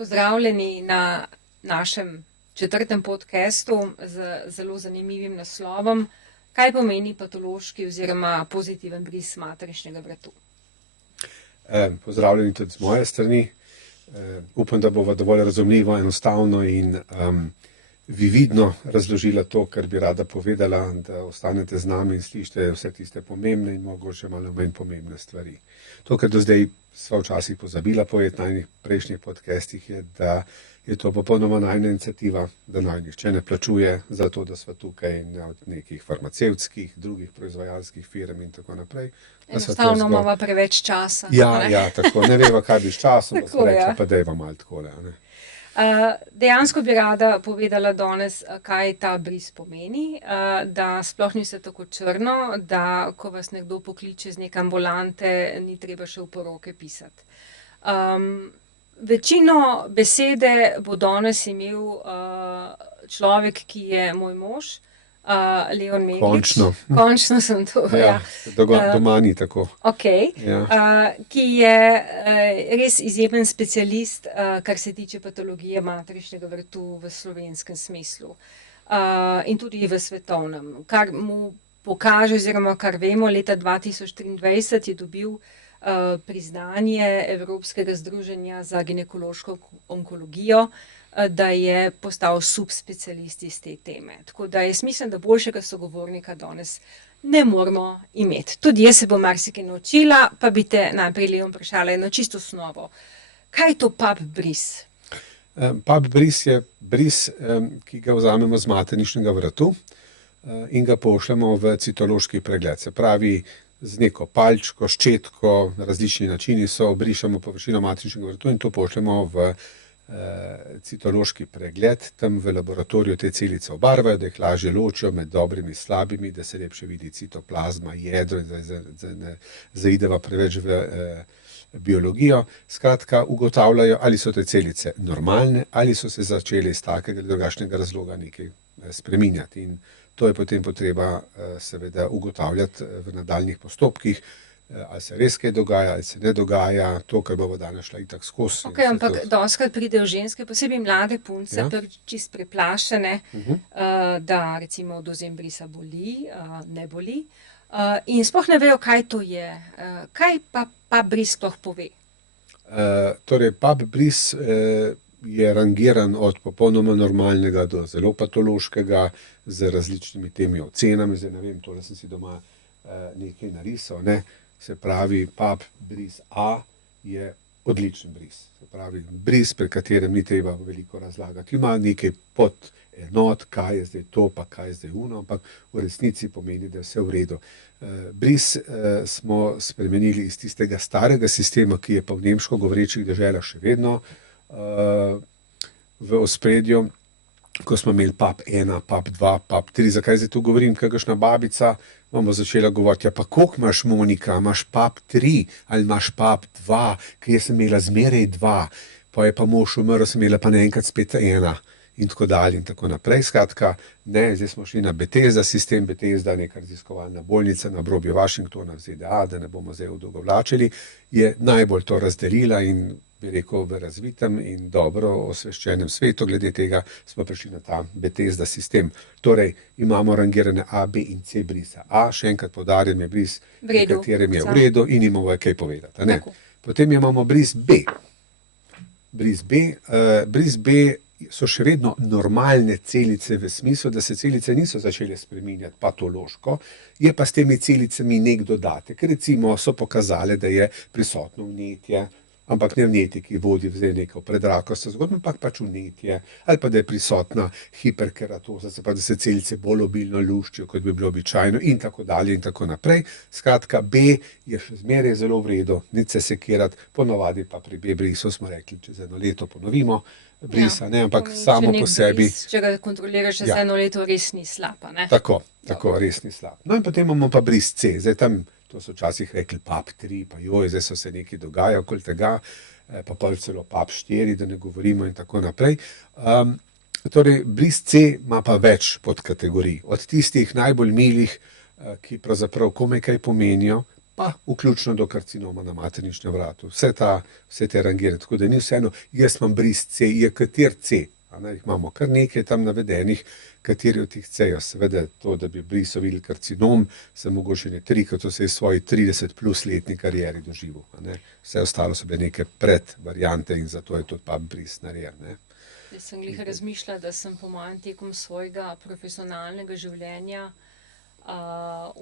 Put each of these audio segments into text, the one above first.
Pozdravljeni na našem 4. podcastu z zelo zanimivim naslovom Kaj pomeni patološki oziroma pozitiven bris materničnega vratu? Pozdravljeni tudi z moje strani. Upam, da bova dovolj razumljivo, enostavno in vividno razložila to, kar bi rada povedala, da ostanete z nami in slišite vse tiste pomembne in mogoče malo manj pomembne stvari. To, kar do zdaj sva včasih pozabila povedati na enih prejšnjih podcastih, je, da je to popolnoma najina iniciativa, da naj nihče ne plačuje za to, da sva tukaj od nekih farmacevtskih, drugih proizvajalskih firm in tako naprej. Enostavno imamo preveč časa. Ja, tako. Ne veva, kaj bi s časom, pa smo rekla, pa dajva malo takole. Dejansko bi rada povedala danes, kaj ta bris pomeni, da sploh ni vse tako črno, da ko vas nekdo pokliče z neke ambulante, ni treba še v poroke pisati. Večino besede bo danes imel človek, ki je moj mož, Leon Meglič. Končno sem to. Doma ni tako. Okay. Ki je res izjemen specialist, kar se tiče patologije materničnega vrtu v slovenskem smislu. In tudi v svetovnem. Kar mu pokaže, oziroma kar vemo, leta 2023 je dobil priznanje Evropskega združenja za ginekološko onkologijo, da je postal subspecialist iz te teme. Tako da jaz mislim, da boljšega sogovornika danes ne moramo imeti. Tudi jaz se bom marsikaj naučila, pa bi te najprej, Leon, vprašala eno čisto osnovo. Kaj je to pap bris? Pap bris je bris, ki ga vzamemo z materničnega vratu in ga pošljemo v citološki pregled. Se pravi, z neko palčko, ščetko, različni načini so, obrišemo površino materničnega vratu in to pošljemo v citološki pregled. Tam v laboratoriju te celice obarvajo, da jih lažje ločijo med dobrimi in slabimi, da se lepše vidi citoplazma, jedro, da ne zaideva preveč v biologijo. Skratka, ugotavljajo, ali so te celice normalne, ali so se začele iz takega ali drugačnega razloga nekaj spreminjati. In to je potem potreba seveda ugotavljati v nadaljnjih postopkih, ali se res kaj dogaja, ali se ne dogaja, to, kar bomo danes šla itak skozi. Ampak dostikrat pridejo ženske, posebej mlade punce, čist preplašene, da recimo odvzem brisa boli, ne boli. In sploh ne vejo, kaj to je. Kaj pa pap bris sploh pove? Torej, pap bris je rangiran od popolnoma normalnega do zelo patološkega, z različnimi temi ocenami. Zdaj ne vem, tole sem si doma nekaj narisal, ne. Se pravi, pap bris A je odličen bris. Se pravi, bris, pri katerem ni treba veliko razlagati. Ima nekaj podenot, kaj je zdaj to, pa kaj je zdaj ono, ampak v resnici pomeni, da je vse v redu. Bris smo spremenili iz tistega starega sistema, ki je pa v nemško govorečih deželah še vedno v ospredju, ko smo imeli pap 1, pap 2, pap 3. Zakaj zdaj to govorim? Kakšna babica bomo začela govoriti, ja pa koliko imaš, Monika, imaš pap 3 ali imaš pap 2, ker jaz sem imela zmeraj 2, pa je pa mož umrl, sem imela pa naenkrat spet 1 in tako dalje in tako naprej. Skratka, ne, zdaj smo šli na Bethesda, sistem Bethesda, neka raziskovalna bolnica na obrobju Washingtona v ZDA, da ne bomo zdaj odogovlačili, je najbolj to razdelila in bi rekel, v razvitem in dobro osveščenem svetu glede tega smo prišli na ta Bethesda sistem. Torej, imamo rangirane A, B in C brisa. A, še enkrat poudarjam, je bris, v katerem je v redu in imamo kaj povedati. Ne? Potem imamo bris B. Bris B so še vedno normalne celice v smislu, da se celice niso začele spreminjati patološko, je pa s temi celicami nek dodatek. Recimo so pokazale, da je prisotno vnetje, ampak ne vnetje, ki vodi v neko predrakosto zgodbo, ampak pač vnetje, ali pa da je prisotna hiperkeratoza, se pa da se celice bolj obilno luščijo, kot bi bilo običajno in tako dalje in tako naprej. Skratka, B je še zmeraj zelo v redu, nič se sekirati, ponovadi pa pri B brisu smo rekli, čez 1 leto ponovimo brisa, ne, ampak samo po sebi. Če ga kontroliraš čez 1 leto, res ni slab, ne? Tako, res ni slab. No in potem imamo pa bris C, zdaj tam, to so včasih rekli pap 3, pa joj, zdaj so se nekaj dogaja okoli tega, pa pol celo pap 4, da ne govorimo in tako naprej. Torej, bris C ima pa več podkategorij. Od tistih najbolj milih, ki pravzaprav komaj kaj pomenijo, pa vključno do karcinoma na materničnem vratu. Vse te rangire, tako da ni vseeno, jaz imam bris C, je kater C. Jih imamo kar nekaj tam navedenih, kateri od teh C-jev. Seveda to, da bi brisovil karcinom, sem mogoče ne trikrat v svoji 30 plus letni karieri doživel. Vse ostalo so bile neke predvariante in zato je tudi pap bris narejen. Jaz sem glih razmišljala, da sem po mojem tekom svojega profesionalnega življenja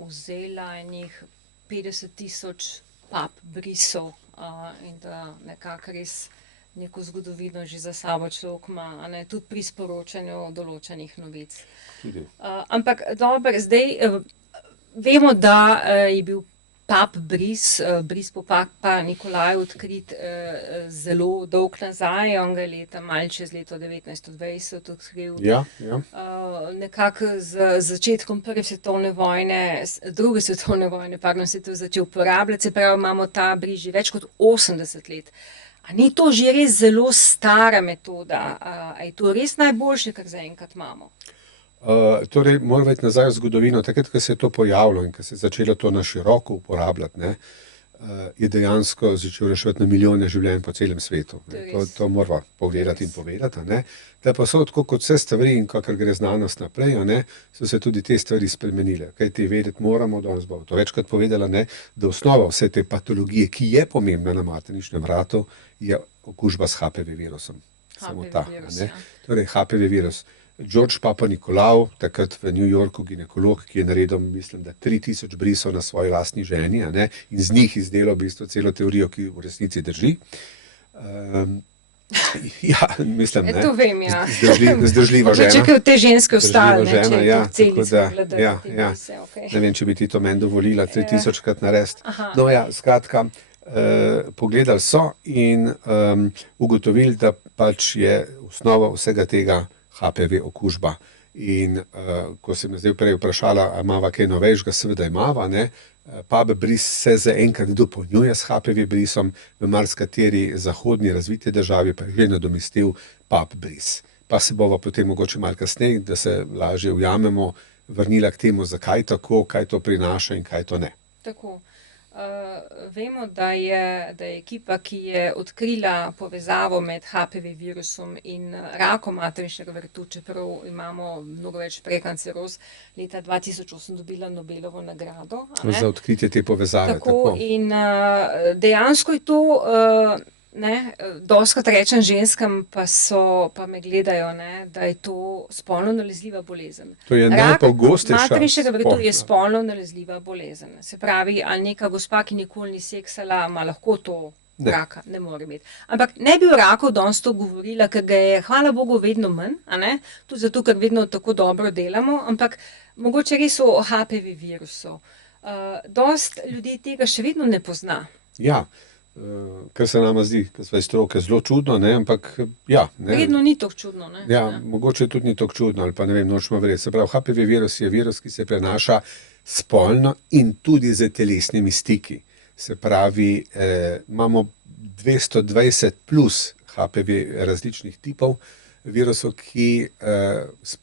vzela enih 50,000 pap brisov in da nekako res neko zgodovino že za sabo človek ima, tudi pri sporočanju določenih novic. Ampak dobro, zdaj vemo, da je bil pap bris po papa Nikolaju odkrit zelo dolg nazaj, on ga je leta malo čez leto 1920 odkril. Ja. Nekako z začetkom druge svetovne vojne, se to začel uporabljati, se pravi, imamo ta bris že več kot 80 let. A ni to že res zelo stara metoda? A je to res najboljše, kar zaenkrat imamo? Torej, moramo iti nazaj v zgodovino. Takrat, ko se je to pojavilo in ko se je začelo to na široko uporabljati, je dejansko začel reševati na milijone življenj po celem svetu. To moramo pogledati in povedati. Da pa so tako kot vse stvari in kakor gre znanost naprej, so se tudi te stvari spremenile. Kaj ti vedeti moramo, danes bo to večkrat povedala, da osnova vse te patologije, ki je pomembna na materničnem vratu, je okužba s HPV virusom. Samo ta. Torej, HPV virus. George Papa Nikolau, takrat v New Yorku ginekolog, ki je naredil, mislim, da 3000 brisov na svoji lastni ženi, in z njih izdelal v bistvu celo teorijo, ki v resnici drži. Ja, mislim, to vem, ja. Zdržljiva žena. Če kaj v te ženske ostale, če je v celi gledati te brise, Ne vem, če bi ti to meni dovolila 3000krat narediti. No ja, skratka, pogledali so in ugotovili, da pač je osnova vsega tega HPV okužba. In ko se me zdaj prej vprašala, a imava kaj novejšega, seveda imava, pap bris se zaenkrat dopolnjuje s HPV brisom, v marsikateri zahodni razviti državi pa je nadomestil pap bris. Pa se bova potem mogoče malo kasneje, da se lažje ujamemo, vrnila k temu, zakaj tako, kaj to prinaša in kaj to ne. Tako. Vemo, da je ekipa, ki je odkrila povezavo med HPV virusom in rakom materničnega vrtu, čeprav imamo mnogo več prekanceroz, leta 2008 dobila Nobelovo nagrado. Za odkritje te povezave. Tako. In dejansko je to, dostikrat rečem ženskam, pa me gledajo, da je to spolno nalezljiva bolezen. To je najpogostejša. Rak materničnega vrtu je spolno nalezljiva bolezen. Se pravi, ali neka gospa, ki nikoli ni seksala, ima lahko to raka, ne more imeti. Ampak ne bi o raku danes to govorila, ker ga je, hvala Bogu, vedno manj, tudi zato, ker vedno tako dobro delamo, ampak mogoče res o HPV virusu. Dost ljudi tega še vedno ne pozna. Ja. Kar se nama zdi, ker smo iz stroke, zelo čudno, ampak ja. Vedno ni tako čudno, Ja, mogoče tudi ni tako čudno, ali pa ne vem, nočemo verjeti. Se pravi, HPV virus je virus, ki se prenaša spolno in tudi z telesnimi stiki. Se pravi, imamo 220 plus HPV različnih tipov virusov, ki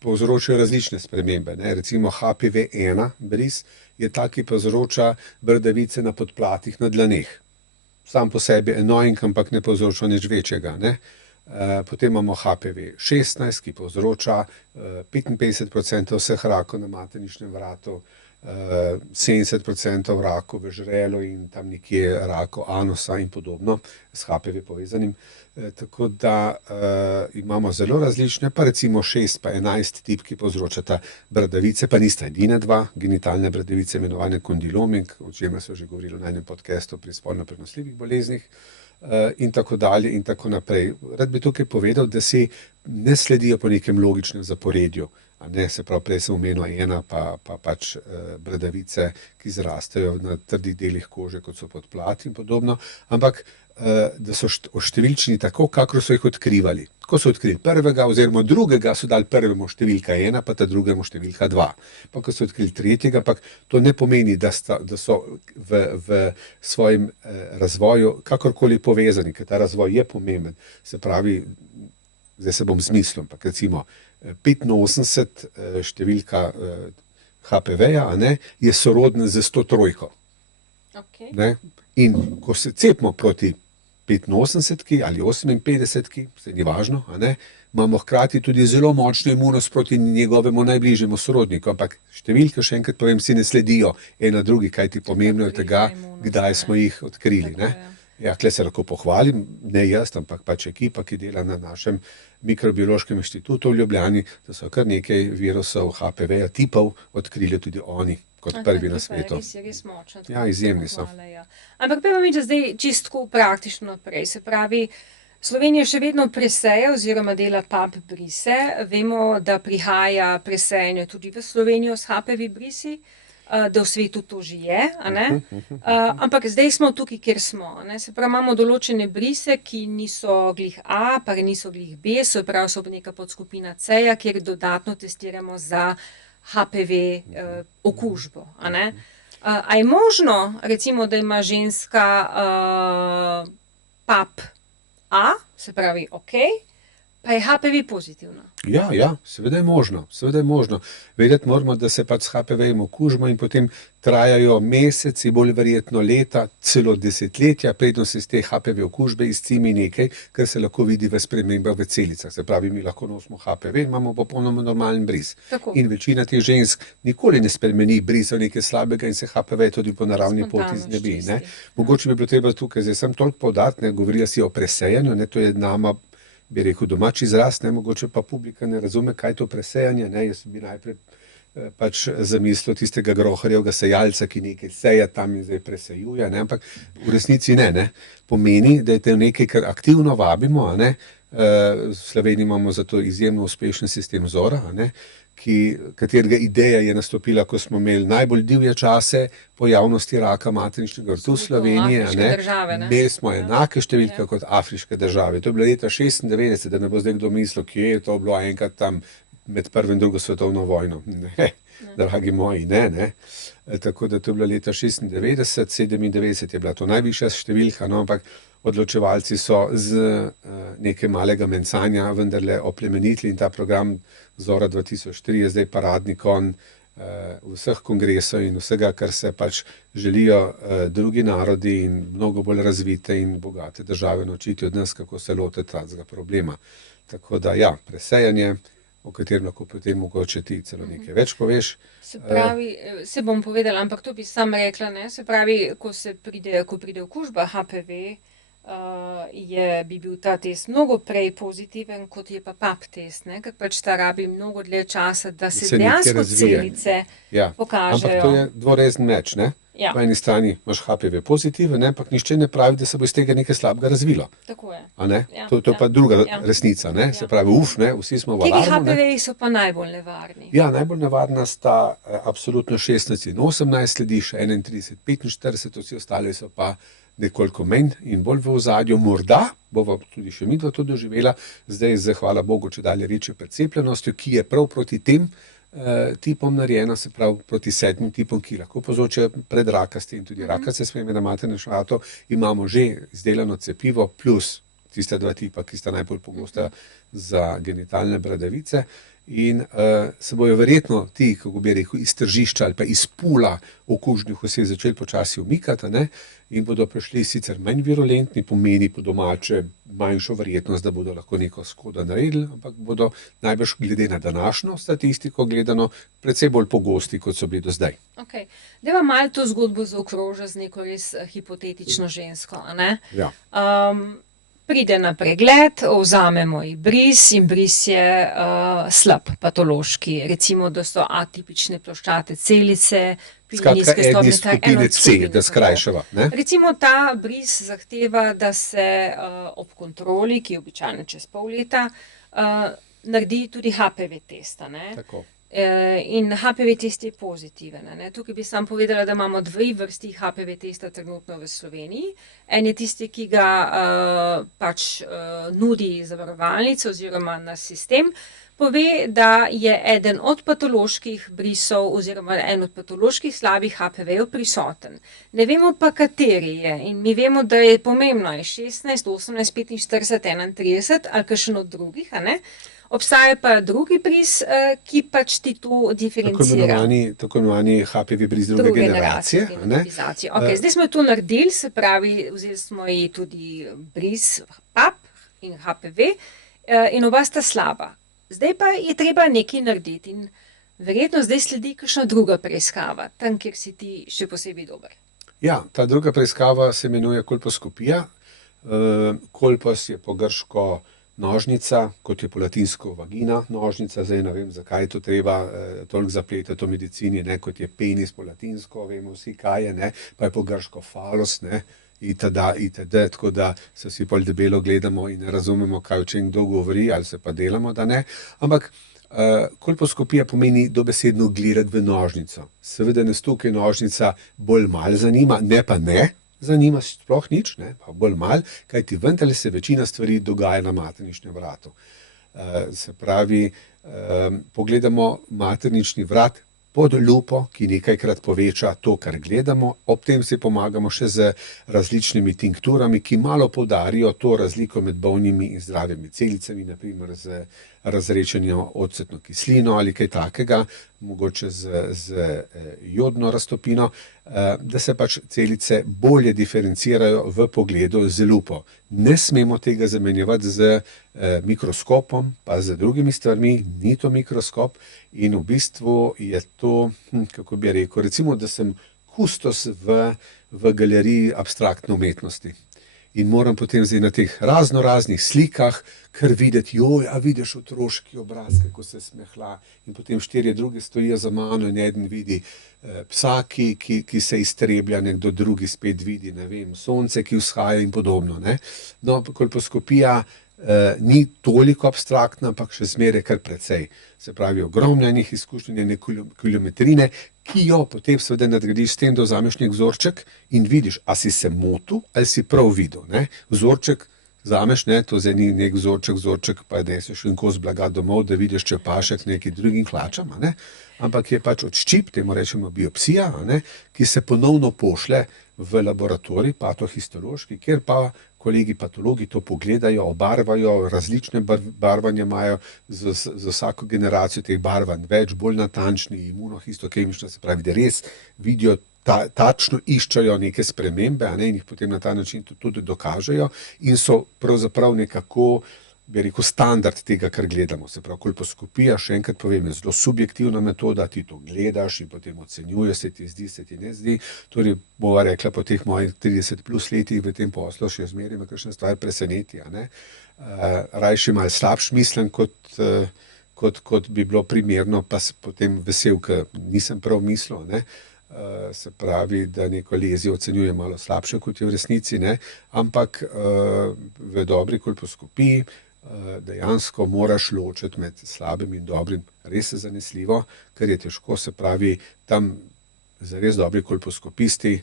povzročajo različne spremembe. Recimo HPV1 bris je ta, ki povzroča bradavice na podplatih na dlaneh. Sam po sebi annoying, ampak ne povzroča nič večjega. Potem imamo HPV16, ki povzroča 55% vseh rakov na materničnem vratu, 70% rakov v žrelu in tam nekje rakov anusa in podobno, s HPV povezanim. Tako da imamo zelo različne, pa recimo 6 pa 11 tip, ki povzročata bradavice, pa nista edina dva, genitalne bradavice, imenovane kondilomi, o čemer so že govorili na enem podcastu pri spolno prenosljivih boleznih, in tako dalje in tako naprej. Rad bi tukaj povedal, da si ne sledijo po nekem logičnem zaporedju. Se pravi, prej sem omenil ena, pa pač bradavice, ki zrastejo na trdih delih kože, kot so podplati in podobno, ampak da so oštevilčni tako, kakor so jih odkrivali. Ko so odkrili prvega oziroma drugega, so dali prvemu številka 1, pa ta drugemu številka 2. Pa ko so odkrili tretjega, ampak to ne pomeni, da so v svojem razvoju kakorkoli povezani, ker ta razvoj je pomemben. Se pravi, zdaj se bom zmislil, ampak recimo 85 številka HPV-ja, je sorodna z 103. Okay. Ne? In ko se cepimo proti 85 ali 58, se ni važno, a ne, imamo hkrati tudi zelo močno imunost proti njegovemu najbližjemu sorodniku, ampak številke, še enkrat povem, si ne sledijo ena drugi, kaj ti pomembno je tega, kdaj smo jih odkrili. Ne? Ja, tle se lahko pohvalim, ne jaz, ampak pač ekipa, ki dela na našem mikrobiološkem inštitutu v Ljubljani, da so kar nekaj virusov HPV-ja tipov odkrili tudi oni kot prvi na svetu. Res močen. Ja, izjemni so. Ja. Ampak pa mi, da zdaj čisto praktično naprej. Se pravi, Slovenija še vedno preseja oziroma dela PAP brise. Vemo, da prihaja presejanje tudi v Slovenijo s HPV brisi, da v svetu to že je, a ne? Ampak zdaj smo tukaj, kjer smo. Ne? Se pravi, imamo določene brise, ki niso glih A, pa niso glih B, se pravi, so neka podskupina C-ja, kjer dodatno testiramo za HPV okužbo, a ne? A je možno, recimo, da ima ženska PAP A, se pravi, ok, pa je HPV pozitivna? Ja, seveda je možno, seveda je možno. Vedeti moramo, da se pač s HPV-jem okužimo in potem trajajo meseci, bolj verjetno leta, celo desetletja, predno se iz te HPV okužbe izcimi nekaj, kar se lahko vidi v spremembah v celicah. Se pravi, mi lahko nosimo HPV in imamo popolnoma normalen bris. Tako. In večina teh žensk nikoli ne spremeni brisa nekaj slabega in se HPV tudi po naravni poti znebi. Ne? Mogoče bi bilo treba tukaj, zdaj sem toliko poudariti, govorila si o presejanju, ne, to je nama, bi rekel, domači izraz, ne, mogoče pa publika ne razume, kaj je to presejanje, ne, jaz bi najprej pač zamislil tistega groharjevega sejalca, ki nekaj seja tam in zdaj presejuje, ne, ampak v resnici ne, pomeni, da je to nekaj, kar aktivno vabimo, a ne, v Sloveniji imamo zato izjemno uspešen sistem Zora, a ne, katerega ideja je nastopila, ko smo imeli najbolj divje čase pojavnosti raka materničnega vrtu v Sloveniji. Imeli smo enake številke kot afriške države. To je bilo leta 96, da ne bo zdaj kdo mislil, kje je to bilo enkrat tam med prvo in drugo svetovno vojno. Ne, dragi moji, ne. Tako da to je bilo leta 96, 97 je bila to najvišja številka, no, ampak odločevalci so z nekaj malega mencanja vendarle oplemenitili in ta program Zora 2003 je zdaj paradni konj vseh kongresov in vsega, kar se pač želijo drugi narodi in mnogo bolj razvite in bogate države naučiti od nas, kako se lotiti tega problema. Tako da ja, presejanje, o katerem lahko potem mogoče ti celo nekaj več poveš. Se pravi, se bom povedala, ampak to bi sam rekla, ne, se pravi, ko pride okužba HPV, bi bil ta test mnogo prej pozitiven, kot je pa PAP test, ne? Ker pač ta rabi mnogo dlje časa, da se dejansko celice pokažejo. Ampak to je dvorezen meč, ne? Ja. Po eni strani imaš HPV pozitiven, ampak nihče ne pravi, da se bo iz tega nekaj slabega razvilo. Tako je. A ne? Ja, to je pa druga resnica, ne? Se pravi, ne, vsi smo v alarmu. Kje HPV-ji so pa najbolj nevarni? Ja, najbolj nevarna sta absolutno 16 in 18, sledi še 31, 45, vsi ostali so pa nekoliko manj in bolj v ozadju. Morda bova tudi še midva to doživela, zdaj hvala Bogu, če dalje večjo precepljenostjo, ki je prav proti tem tipom narejena, se pravi proti 7 tipom, ki lahko povzročajo predrakasti in tudi rakaste spremembe na maternem šratu, imamo že izdelano cepivo plus tista 2 tipa, ki sta najbolj pogosta za genitalne bradavice. In se bojo verjetno ti, kako bi rekel, iz tržišča ali pa iz pula okužnih oseb začeli počasi umikati, ne? In bodo prišli sicer manj virulentni, pomeni po domače manjšo verjetnost, da bodo lahko neko škodo naredili, ampak bodo najbrž glede na današnjo statistiko gledano precej bolj pogosti, kot so bili do zdaj. Ok, dajva malo to zgodbo zaokroža z neko res hipotetično žensko, a ne? Ja. Pride na pregled, vzamemo ji bris in bris je slab, patološki. Recimo, da so atipične ploščate celice, skratka, eni skupine C, da skrajšava. Ne? Recimo, ta bris zahteva, da se ob kontroli, ki je običajno čez pol leta, naredi tudi HPV testa. Ne? Tako. In HPV test je pozitiven. Ne? Tukaj bi sam povedala, da imamo 2 vrsti HPV testa trenutno v Sloveniji. En je tisti, ki ga nudi zavarovalnica oziroma naš sistem, pove, da je eden od patoloških brisov oziroma en od patoloških slabih HPV-jev prisoten. Ne vemo pa, kateri je. In mi vemo, da je pomembno, je 16, 18, 45, 31 ali kakšen od drugih, a ne? Obstaja pa drugi bris, ki pač ti to diferencira. Tako imenovani HPV bris druge generacije. Genotipizacija. Okay, zdaj smo to naredili, se pravi, vzeli smo ji tudi bris PAP in HPV in oba sta slaba. Zdaj pa je treba nekaj narediti in verjetno zdaj sledi kakšna druga preiskava, tam, kjer si ti še posebej dober. Ja, ta druga preiskava se imenuje kolposkopija. Kolpos je po grško nožnica, kot je po latinsko vagina nožnica, zdaj ne vem, zakaj je to treba toliko zapletati v medicini, ne, kot je penis po latinsko, vemo vsi, kaj je, ne, pa je po grško falos, ne, itd., tako da se vsi pol debelo gledamo in ne razumemo, kaj o čem kdo govori, ali se pa delamo, da ne. Ampak kolposkopija pomeni dobesedno gledati v nožnico. Seveda nas tukaj nožnica bolj malo zanima, ne pa ne. Zanima sploh nič, ne, pa bolj malo, kajti vendarle se večina stvari dogaja na materničnem vratu. Se pravi, pogledamo maternični vrat pod lupo, ki nekajkrat poveča to, kar gledamo, ob tem si pomagamo še z različnimi tinkturami, ki malo poudarijo to razliko med bolnimi in zdravimi celicami, naprimer z razredčenjem ocetno kislino ali kaj takega, mogoče z jodno raztopino, da se pač celice bolje diferencirajo v pogledu z lupo. Ne smemo tega zamenjevati z mikroskopom, pa z drugimi stvarmi, ni to mikroskop in v bistvu je to, kako bi rekel, recimo, da sem kustos v galeriji abstraktne umetnosti. In moram potem zdaj na teh raznih slikah kar videti, a vidiš otroški obraz, kako se smehlja. In potem 4 drugi stojijo za mano in eden vidi psa, ki se iztreblja, nekdo drugi spet vidi, ne vem, sonce, ki vzhaja in podobno, ne. No, kolposkopija ni toliko abstraktna, ampak še zmeraj kar precej. Se pravi, ogromno enih izkušenj, ene kilometrine, ki jo potem seveda nadgradiš s tem, da vzameš nek vzorček in vidiš, a si se motil ali si prav videl, ne. Vzorček vzameš, ne, to zdaj ni nek vzorček, pa neseš en kos blaga domov, da vidiš, če pašek neki drugim hlačam, a ne. Ampak je pač odščip, temu rečemo biopsija, a ne, ki se ponovno pošlje v laboratorij, patohistološki, kjer pa kolegi patologi to pogledajo, obarvajo, različne barvanja imajo, z vsako generacijo teh barvanj več, bolj natančni, imunohistokemično, se pravi, da res vidijo, tačno iščejo neke spremembe, a ne, in jih potem na ta način tudi dokažejo in so pravzaprav nekako, bi rekel, standard tega, kar gledamo. Se pravi, kolposkopija, še enkrat povem, je zelo subjektivna metoda, ti to gledaš in potem ocenjuješ, se ti zdi, se ti ne zdi. Torej, bova rekla, po teh mojih 30 plus letih v tem poslu še zmeraj me kakšna stvar preseneti, a ne. Rajši malo slabš mislim, kot bi bilo primerno, pa potem vesel, ker nisem prav mislil, ne. Se pravi, da neko lezijo ocenjuje malo slabše, kot je v resnici, ne. Ampak v dobri kolposkopiji dejansko moraš ločiti med slabim in dobrim, res je zanesljivo, ker je težko, se pravi, tam zares dobri kolposkopisti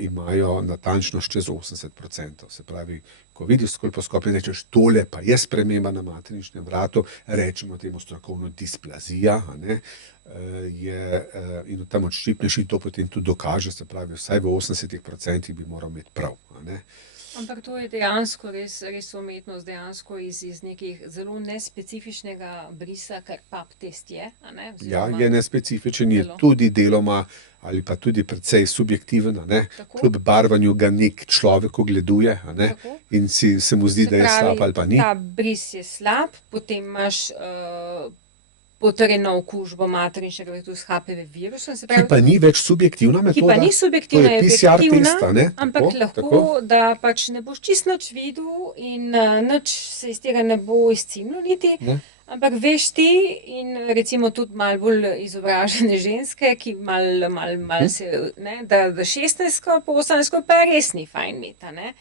imajo natančnost čez 80%. Se pravi, ko vidiš kolposkopijo, rečeš, tole pa je sprememba na materničnem vratu, rečemo temu strokovno displazija, a ne, in tam odščipneš in to potem tudi dokaže, se pravi, vsaj v 80% bi moral imeti prav, a ne. Ampak to je dejansko res umetnost, dejansko iz nekih zelo nespecifičnega brisa, kar PAP test je, a ne? Ja, je nespecifičen, je tudi deloma ali pa tudi precej subjektiven, a ne. Kljub barvanju ga nek človek ogleduje, a ne, in se mu zdi, da je slab ali pa ni. Ta bris je slab, potem imaš potrjeno okužbo materničnega vratu s HPV virusom. Ki pa ni več subjektivna metoda. Ki pa ni subjektivna, je objektivna, ampak lahko, da pač ne boš čisto nič videl in nič se iz tega ne bo izcimilo niti, ampak veš ti in recimo tudi malo bolj izobražene ženske, ki malo se, ne, da 16 po 18 pa res ni fajn imeti, a ne.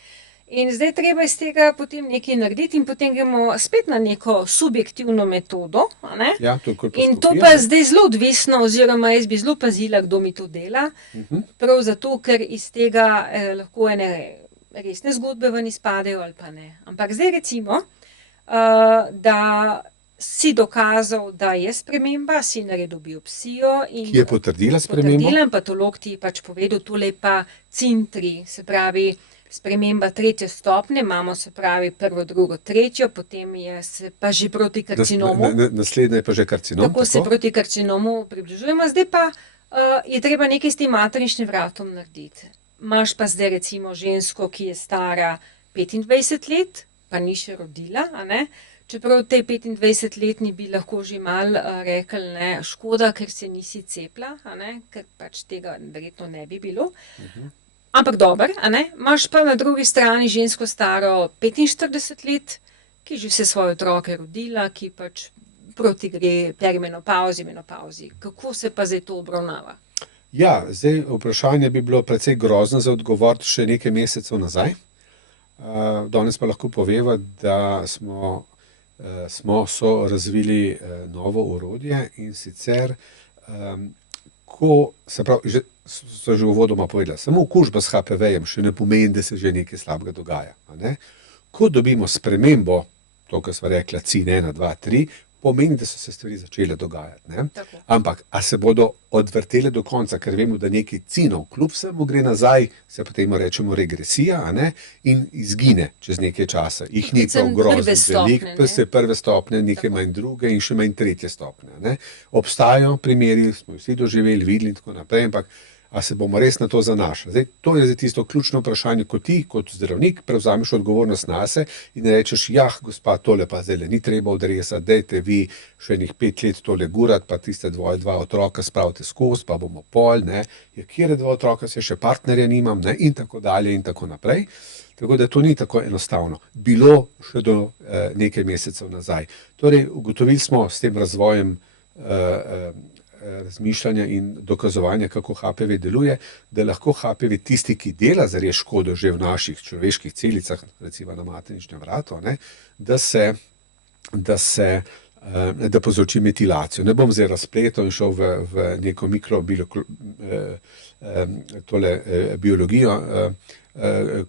In zdaj treba iz tega potem nekaj narediti in potem gremo spet na neko subjektivno metodo, a ne? Ja, to je kolposkopija. In to pa zdaj zelo odvisno, oziroma jaz bi zelo pazila, kdo mi to dela, prav zato, ker iz tega lahko ene resne zgodbe ven izpadejo ali pa ne. Ampak zdaj recimo, da si dokazal, da je sprememba, si naredil biopsijo in ki je potrdila spremembo. Patolog ti je pač povedal, tole pa CIN3, se pravi, sprememba 3. stopnje, imamo se pravi prvo, drugo, tretjo, potem je se pa že proti karcinomu. Naslednja je pa že karcinom. Tako se proti karcinomu približujemo, zdaj pa je treba nekaj s tem materničnim vratom narediti. Imaš pa zdaj recimo žensko, ki je stara 25 let, pa ni še rodila, a ne? Čeprav tej 25-letni bi lahko že malo rekli, ne, škoda, ker se nisi cepila, a ne? Ker pač tega verjetno ne bi bilo. Ampak dobro, a ne? Imaš pa na drugi strani žensko staro 45 let, ki že vse svoje otroke rodila, ki pač proti gre perimenopauzi, menopauzi. Kako se pa zdaj to obravnava? Ja, zdaj vprašanje bi bilo precej grozno za odgovor še nekaj mesecev nazaj. Danes pa lahko poveva, da smo razvili novo orodje in sicer, ko se pravi, so že uvodoma povedala, samo okužba s HPV-jem še ne pomeni, da se že nekaj slabega dogaja. A ne? Ko dobimo spremembo, to, kar sva rekla, CIN 1, 2, 3, pomeni, da so se stvari začele dogajati. Ne? Ampak, a se bodo odvrtele do konca, ker vemo, da nekaj cinov kljub vsemu gre nazaj, se potem rečemo regresija, a ne? In izgine čez nekaj časa. Jih ni prav grozno veliko, pa se prve stopnje, nekaj manj druge in še manj tretje stopnje. Ne? Obstajajo primeri, smo vsi doživeli, videli in tako naprej, ampak a se bomo res na to zanašali? Zdaj, to je tisto ključno vprašanje, ko ti kot zdravnik prevzameš odgovornost nase in rečeš, jah, gospa, tole pa zdaj ni treba odresati, dajte vi še enih 5 let tole gurat, pa tiste dva otroka spravite skozi, pa bomo pol, ne, kjer 2 otroka, se še partnerja nimam, ne, in tako dalje in tako naprej. Tako da to ni tako enostavno. Bilo še do nekaj mesecev nazaj. Torej, ugotovili smo s tem razvojem razmišljanja in dokazovanja, kako HPV deluje, da lahko HPV tisti, ki dela zares škodo že v naših človeških celicah, recimo na materničnem vratu, ne, da povzroči metilacijo. Ne bom zdaj razpletal in šel v neko biologijo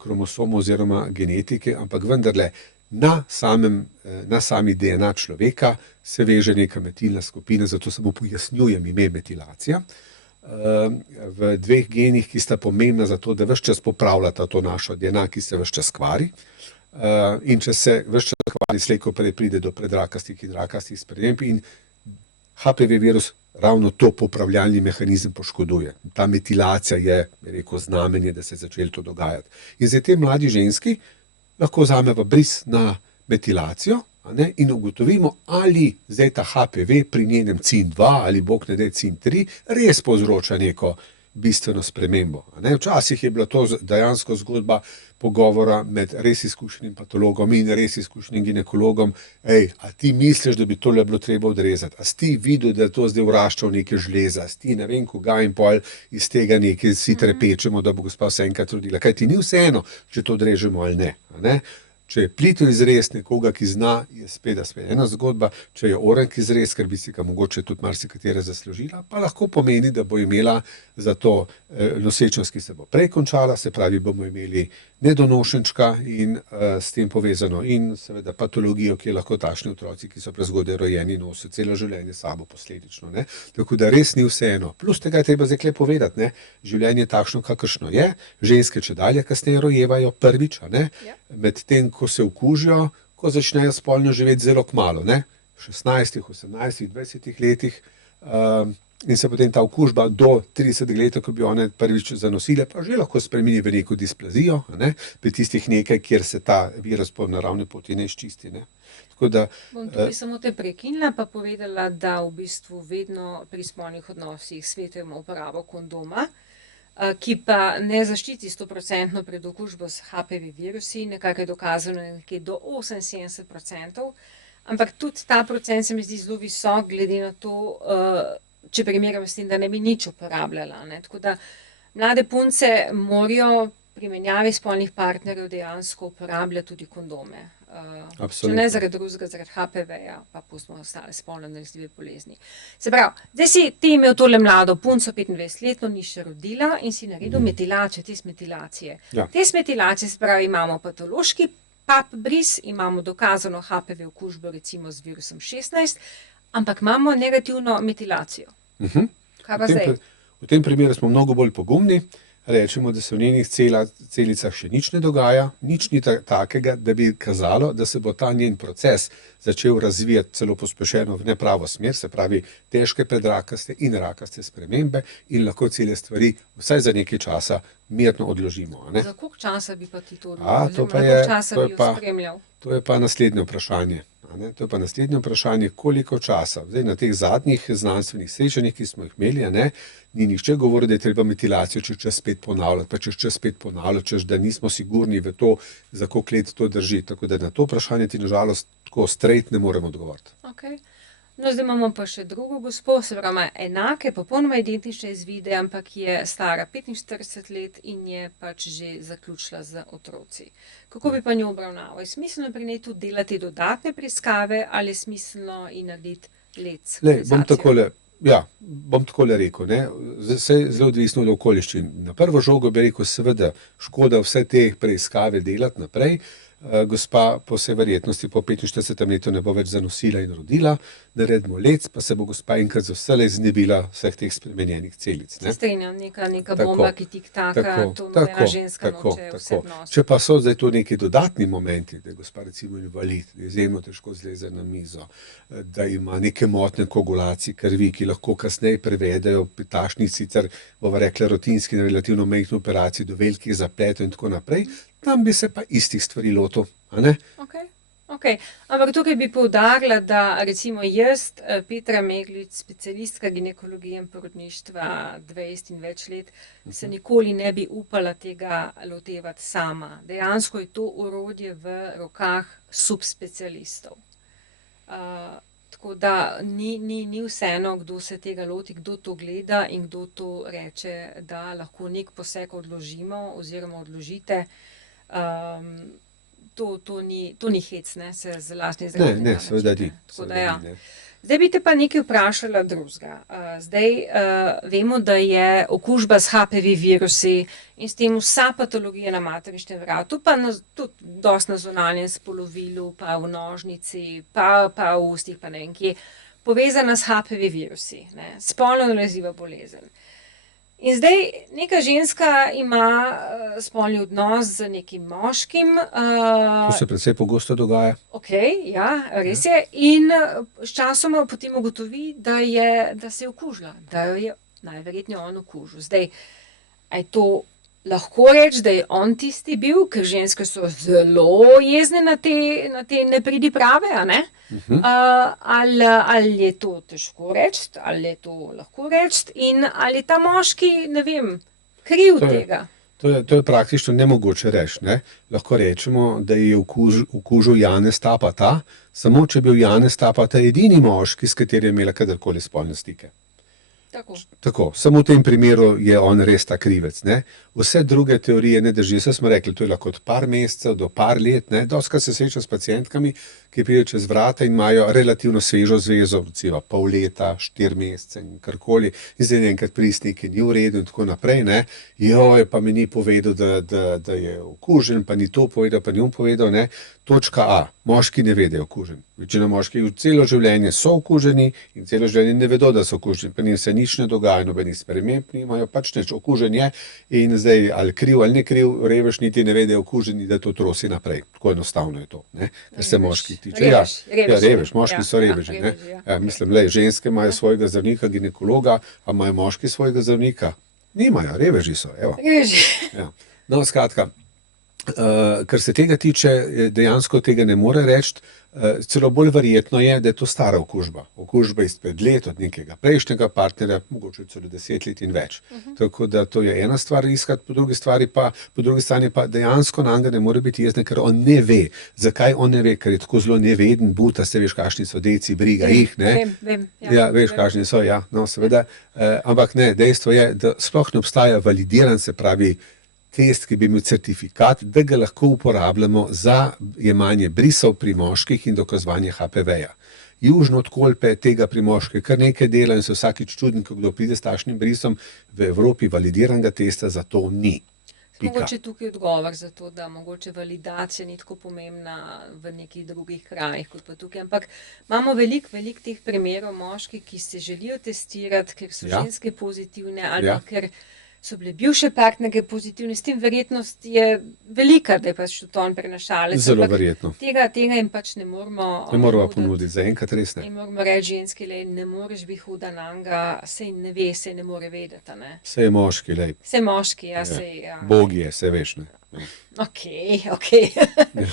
kromosomov oziroma genetike, ampak vendarle na sami DNA človeka se veže neka metilna skupina, zato samo pojasnjujem ime metilacija. V 2 genih, ki sta pomembna za to, da ves čas popravljata to našo DNA, ki se ves čas kvari. In če se ves čas kvari, slej ko prej pride do predrakastih in rakastih sprememb in HPV virus ravno to popravljalni mehanizem poškoduje. Ta metilacija je, rekel, znamenje, da se je začelo to dogajati. In zdaj te mladi ženski lahko vzameva bris na metilacijo, a ne, in ugotovimo, ali zdaj ta HPV pri njenem CIN 2 ali bog ne daj CIN 3 res povzroča neko bistveno spremembo. A ne. Včasih je bila to dejansko zgodba pogovora med res izkušenim patologom in res izkušenim ginekologom. Ej, a ti misliš, da bi tole bilo treba odrezati? A si ti videl, da je to zdaj vrašča v neke žleza? A si ti ne vem koga in pol iz tega nekaj si trepečemo, da bo gospa vse enkrat rodila? Kaj ti ni vseeno, če to odrežemo ali ne? A ne? Če je plitev izrez nekoga, ki zna, je spet ena zgodba. Če je orenk izrez, ker bi si ga mogoče tudi marsikatera zaslužila, pa lahko pomeni, da bo imela za to nosečnost, ki se bo prej končala, se pravi, bomo imeli nedonošenčka in s tem povezano in seveda patologijo, ki je lahko takšni otroci, ki so prezgodaj rojeni, nosijo celo življenje sabo posledično. Ne? Tako da res ni vseeno. Plus tega je treba zdaj povedati, ne? Življenje je takšno, kakršno je, ženske čedalje kasneje rojevajo prvič, a ne? Medtem, ko se okužijo, ko začnejo spolno živeti zelo kmalu, ne? 16, 18, 20 letih, in se potem ta okužba do 30 let, ko bi one prvič zanosile, pa že lahko spremeni v neko displazijo, ne? Pri tistih nekaj, kjer se ta virus po naravni poti ne izčisti. Ne? Tako da, bom tudi samo te prekinila, pa povedala, da v bistvu vedno pri spolnih odnosih svetujemo uporabo kondoma, ki pa ne zaščiti 100% pred okužbo s HPV virusi, nekako je dokazano nekje do 78%, ampak tudi ta procent se mi zdi zelo visok, glede na to, če primerjam s tem, da ne bi nič uporabljala. Ne? Tako da mlade punce morajo pri menjavi spolnih partnerjev dejansko uporabljati tudi kondome. Če ne zaradi drugega, zaradi HPV-ja, pa pustimo ostale spolno nalezljive bolezni. Se pravi, zdaj si ti imel tole mlado punco, 25-letno, ni še rodila in si naredil metilacijo, metilacije. Ja. Metilacije, se pravi, imamo patološki pap bris, imamo dokazano HPV okužbo recimo z virusom 16, ampak imamo negativno metilacijo. Kaj pa zdaj? V tem primeru smo mnogo bolj pogumni. rečemo, da se v njenih celicah še nič ne dogaja, nič ni takega, da bi kazalo, da se bo ta njen proces začel razvijati celo pospešeno v nepravo smer, se pravi težke predrakaste in rakaste spremembe in lahko cele stvari vsaj za nekaj časa mirno odložimo. A ne? Za koliko časa bi pa ti to To pa koliko časa bi jo spremljal? To je pa naslednje vprašanje. To je pa naslednje vprašanje, koliko časa. Zdaj, na teh zadnjih znanstvenih srečanjih, ki smo jih imeli, ni nihče govoril, da je treba metilacijo čez spet ponavljati, pa čez spet ponavljati, čez da nismo sigurni v to, za koliko let to drži. Tako da na to vprašanje ti nažalost tako straight ne moremo odgovoriti. Okay. No, zdaj imamo pa še drugo gospo, se pravi, enake, popolnoma identične izvide, ampak je stara 45 let in je pač že zaključila z otroci. Kako bi pa njo obravnaval? Je smiselno pri njej tudi delati dodatne preiskave ali je smiselno in narediti bom takole rekel. Vse je zelo odvisno od okoliščin. Na prvo žogo bi rekel, seveda, škoda vse te preiskave delati naprej. Gospa po vsej verjetnosti po 45 letu ne bo več zanosila in rodila, naredimo lec, pa se bo gospa enkrat za vselej znebila vseh teh spremenjenih celic. Se strinjam, neka bomba, ki tik-taka, to nobena ženska noče vse nositi. Če pa so zdaj to neki dodatni momenti, da je gospa recimo invalid, da je izjemno težko zleze na mizo, da ima neke motnje koagulacij krvi, ki lahko kasneje prevedejo pri takšnih sicer, bova rekla, rutinski in relativno majhni operaciji do velikih zapletov in tako naprej, tam bi se pa istih stvari lotil, a ne? Okay. Ampak tukaj bi poudarila, da recimo jaz, Petra Meglič, specialistka ginekologije in porodništva 20 in več let, se nikoli ne bi upala tega lotevati sama. Dejansko je to orodje v rokah subspecialistov. Tako da ni vseeno, kdo se tega loti, kdo to gleda in kdo to reče, da lahko nek poseg odložimo oziroma odložite. To ni hec, ne, se z lastnim zdravjem. Ne, seveda ni. Zdaj bi te pa nekaj vprašala drugega. Zdaj vemo, da je okužba s HPV virusi in s tem vsa patologija na materničnem vratu, pa tudi dosti na zunanjem spolovilu, pa v nožnici, pa v ustih, pa ne vem kje, povezana s HPV virusi, ne, spolno nalezljiva bolezen. In zdaj neka ženska ima spolni odnos z nekim moškim. To se precej pogosto dogaja. Ja, res je. In sčasoma potem ugotovi, da se je okužila, da jo je najverjetneje on okužil. Zdaj, a je to lahko reči, da je on tisti bil, ker ženske so zelo jezne na te nepridiprave, a ne? Ali je to težko reči, ali je to lahko reči in ali ta moški, ne vem, kriv tega? To je praktično nemogoče reči, ne. Lahko rečemo, da je okužil Janez Tapata, samo če je bil Janez Tapata edini moški, s katerim je imela kadarkoli spolne stike. Tako, samo v tem primeru je on res ta krivec, ne. Vse druge teorije ne držijo, saj smo rekli, to je lahko od par mesecev do par let, ne. Dostikrat se srečam s pacientkami, ki pridejo čez vrata in imajo relativno svežo zvezo, recimo pol leta, 4 mesece in karkoli, in zdaj enkrat pride nekaj ni v redu in tako naprej, ne. Pa mi ni povedal, da je okužen, pa ni to povedal, pa ni on povedal, ne. Točka A, moški ne ve, da je okužen. Večina moških celo življenje so okuženi in celo življenje ne vedo, da so okuženi, pa njim se nič ne dogaja, nobenih sprememb nimajo, pač nič, okužen je in zdaj ali kriv ali ne kriv, revež niti ne ve, da je okužen in da to trosi naprej. Tako enostavno je to, ne, kar se moških tiče. Revež, moški so reveži, ne. Mislim, ženske imajo svojega zdravnika, ginekologa, a imajo moški svojega zdravnika? Nimajo, reveži so, evo. No, skratka, kar se tega tiče, dejansko tega ne more reči, celo bolj verjetno je, da je to stara okužba. Okužba izpred let od nekega prejšnjega partnerja, mogoče celo 10 let in več. Tako da to je ena stvar iskati, po drugi strani pa dejansko nanj ne more biti jezne, ker on ne ve. Zakaj on ne ve? Ker je tako zelo neveden, buta, se veš, kakšni so deci, briga jih, ne? Vem. Ja, veš, kakšni so, ja, no, seveda. Ampak ne, dejstvo je, da sploh ne obstaja validiran, se pravi, test, ki bi imel certifikat, da ga lahko uporabljamo za jemanje brisov pri moških in dokazovanje HPV-ja. Južno od Kolpe tega pri moških kar nekaj dela in se vsakič čudim, ko kdo pride s takšnim brisom, v Evropi validiranega testa za to ni. Mogoče tukaj odgovor za to, da mogoče validacija ni tako pomembna v nekih drugih krajih kot pa tukaj, ampak imamo veliko teh primerov moških, ki se želijo testirati, ker so ženske pozitivne ali ker so bile bivše partnerke pozitivne, s tem verjetnost je velika, da je pač tudi on prenašalec. Zelo ampak verjetno. Tega jim pač ne moramo Ne moramo ponuditi, zaenkrat res ne. In moramo reči ženski, ne moreš biti huda nanga, sej ne ve, sej ne more vedeti, ne. Saj je moški, lej. Sej moški, Ja. sej, ja. Bog je, saj veš, ne. Okej. Ja.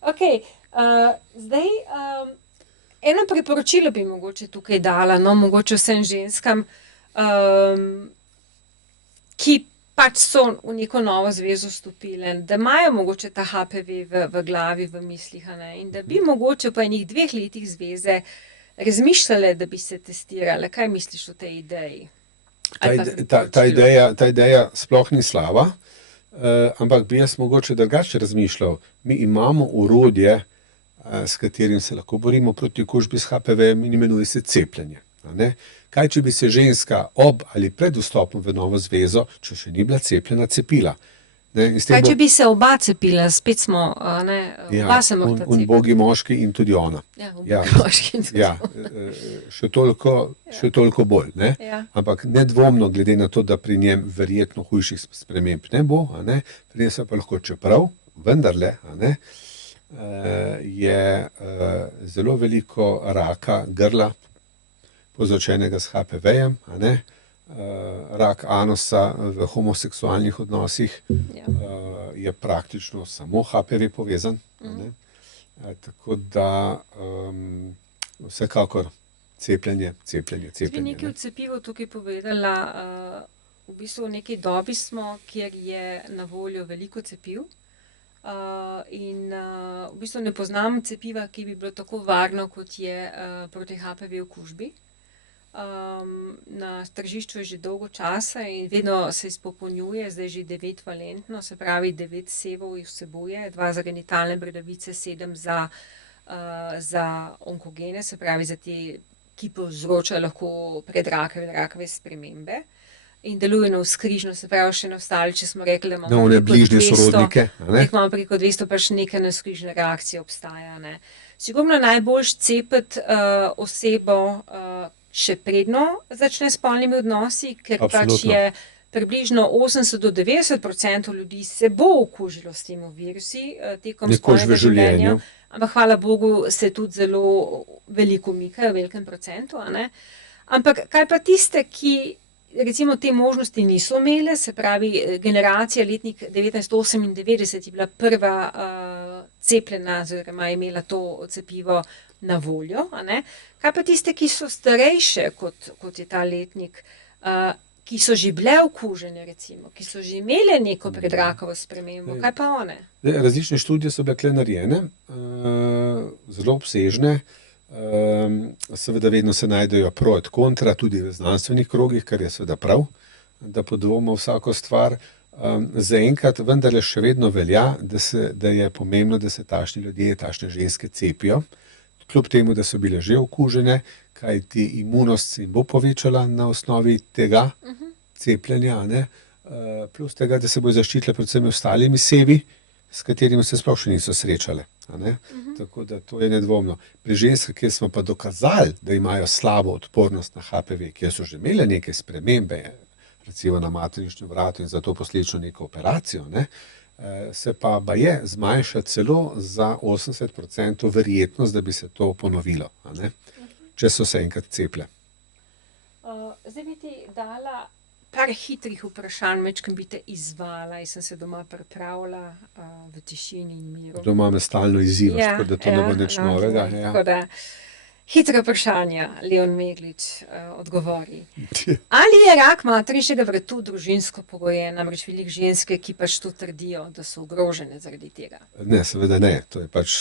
Okej, zdaj, eno priporočilo bi mogoče tukaj dala, no, mogoče vsem ženskam, ki pač so v neko novo zvezo vstopile, da imajo mogoče ta HPV v glavi, v mislih, a ne, in da bi mogoče po enih 2 letih zveze razmišljale, da bi se testirale. Kaj misliš o tej ideji? Ali pa priporočilu? Ta ideja sploh ni slaba, ampak bi jaz mogoče drugače razmišljal. Mi imamo orodje, s katerim se lahko borimo proti okužbi s HPV-jem in imenuje se cepljenje. A ne? Kaj, če bi se ženska ob ali pred vstopom v novo zvezo, če še ni bila cepljena, cepila? Ne? In s tem Kaj, če bi se oba cepila? Spet smo, ne, oba se morata un cepiti. bogi moški in tudi ona. Ja, Ja. moški in tudi Ja, še toliko bolj. Ne? Ja. Ampak nedvomno, glede na to, da pri njem verjetno hujših sprememb ne bo, a ne? Pri njem se pa lahko, čeprav, vendarle, a ne, je zelo veliko raka grla, povzročenega s HPV-jem, a ne? Rak anusa v homoseksualnih odnosih Ja. je praktično samo HPV povezan. A ne? Tako da vsekakor cepljenje. Bi nekaj o cepivu tukaj povedala. V bistvu v neki dobi smo, kjer je na voljo veliko cepiv. In v bistvu ne poznam cepiva, ki bi bilo tako varno, kot je proti HPV okužbi. Na tržišču je že dolgo časa in vedno se izpopolnjuje, zdaj že 9-valentno, se pravi 9 sevov jih vsebuje, 2 za genitalne bradavice, 7 za onkogene, se pravi za te, ki povzročajo lahko predrakave in rakave spremembe. In deluje navzkrižno, se pravi še na ostali, če smo rekli, da Na imamo one preko bližnje 200, sorodnike. A ne? jih imamo preko 200, pač neka navzkrižna reakcija obstaja, ne. Sigurno najboljše cepiti osebo še predno začne s spolnimi odnosi, ker pač Absolutno. je približno 80 do 90% ljudi se bo okužilo s temi virusi tekom Nekoč v spolnega življenja. življenju. Ampak hvala Bogu se tudi zelo veliko umikajo, v velikem procentu, a ne. Ampak kaj pa tiste, ki recimo te možnosti niso imele, se pravi generacija letnik 1998 je bila prva cepljena oziroma je imela to cepivo na voljo, a ne. Kaj pa tiste, ki so starejše, kot je ta letnik, ki so že bile okužene recimo, ki so že imele neko predrakavo spremembo, kaj pa one? Različne študije so bile tule narejene, zelo obsežne. Seveda vedno se najdejo pro et kontra, tudi v znanstvenih krogih, kar je seveda prav, da podvomimo vsako stvar. Zaenkrat vendarle še vedno velja, da je pomembno, da se takšni ljudje, takšne ženske cepijo, kljub temu, da so bile že okužene, kajti imunost se jim bo povečala na osnovi tega cepljenja, a ne? Plus tega, da se bojo zaščitile predvsem ostalimi sevi, s katerimi se sploh še niso srečale. A ne? Tako da to je nedvomno. Pri ženskah, kjer smo pa dokazali, da imajo slabo odpornost na HPV, kjer so že imele neke spremembe, recimo na materničnem vratu in zato posledično neko operacijo, ne, se pa baje zmanjša celo za 80% verjetnost, da bi se to ponovilo, a ne, če so se enkrat ceple. Zdaj bi ti dala par hitrih vprašanj, majčkeno bi te izvala, jaz sem se doma pripravila v tišini in miru. Doma me stalno izzivaš, tako da to ne bo nič novega. Tako da, hitra vprašanja, Leon Meglič odgovori. Ali je rak materničnega vratu družinsko pogojen, namreč veliko ženske, ki pač to trdijo, da so ogrožene zaradi tega? Ne, seveda ne. To je pač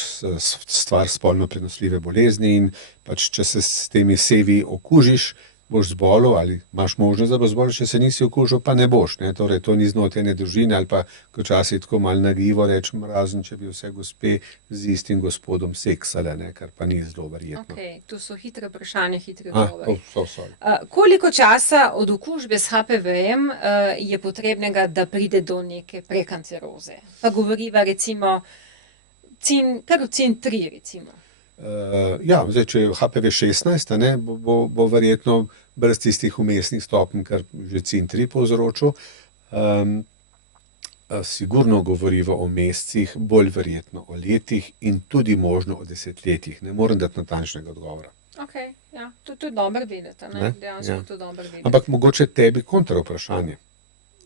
stvar spolno prenosljive bolezni in pač, če se s temi sevi okužiš, boš zbolel ali imaš možnost, da boš zbolel, če se nisi okužil, pa ne boš. Ne? Torej, to ni znotraj ene družine ali pa, ko včasih tako malo nagivo rečem, razen če bi vse gospe z istim gospodom seksale, ne? Kar pa ni zelo verjetno. Ok, to so hitre vprašanja, hitri odgovori. Sorry. Koliko časa od okužbe s HPV-jem je potrebnega, da pride do neke prekanceroze? Pa govoriva recimo kar v CIN-3 recimo. Ja, zdaj, če je HPV 16, a ne, bo verjetno brez tistih vmesnih stopenj, kar že CIN-3 povzročil. Sigurno govoriva o mesecih, bolj verjetno o letih in tudi možno o desetletjih. Ne morem dati natančnega odgovora. Ok, ja, to je dobro vedeti, ne? Ne? Dejansko Ja. to dobro vedeti. Ampak mogoče tebi kontra vprašanje.